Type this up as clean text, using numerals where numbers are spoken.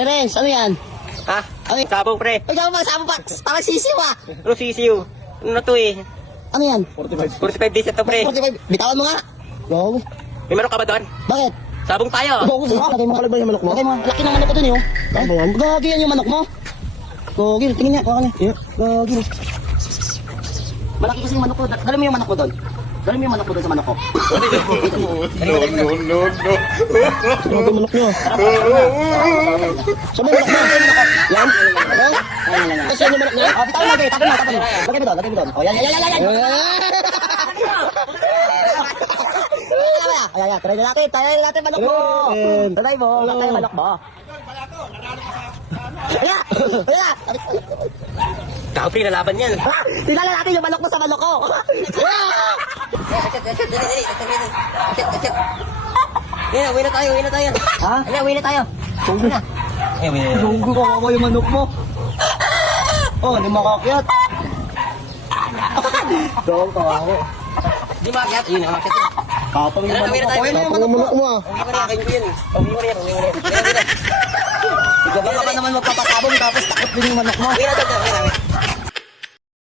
Renz, ano yan? Ha? Ay. Sabong, pre. Ikaw ba, sabi pa, parang sisiw ah. Ano sisiw? Ano na to eh? Ano yan? 45 days na to, pre. 45, bitawan mo nga. Go. May manok ka ba doon? Bakit? Sabong tayo. Go, lagay mo. Kalagay yung manok mo. Lagay mo. Laki ng manok ko dun yun. Ano yan? Gagi yan yung manok mo. Gagi, tingin niya. Kuha ka niya. Gagi. Malaki kasi yung manok ko. Dali mo yung manok mo dun. Dali mo yung manok mo dun sa manok ko. No. Ano yung manok nyo? Sabi manok mo. Yan. Yan. Kasi yan yung manok nyo. Bitawan mo. Tapon mo. Lagay mo dun. Lagay mo dun. O yan. Ayan, try na natin manok mo. Try mo, try manok mo. Ayan. Tao, pre, nalaban yan. Tingnan natin yung manok mo sa manok ko. Yan, uwi na tayo. Ha? Ano, uwi na tayo. Sunggo na. Sunggo ka ako yung manok mo. Oh, hindi makakyat. Dong, kawawa. Di makyat. Yun, makyat. Kapang yung manok mo. Uwi na Kapang yung manok mo ah. Uwi ko na, kain ko yan. Uwi mo na yan. Ikaw ba naman magpapasabong tapos takot din yung manok mo. Uwi na tayo.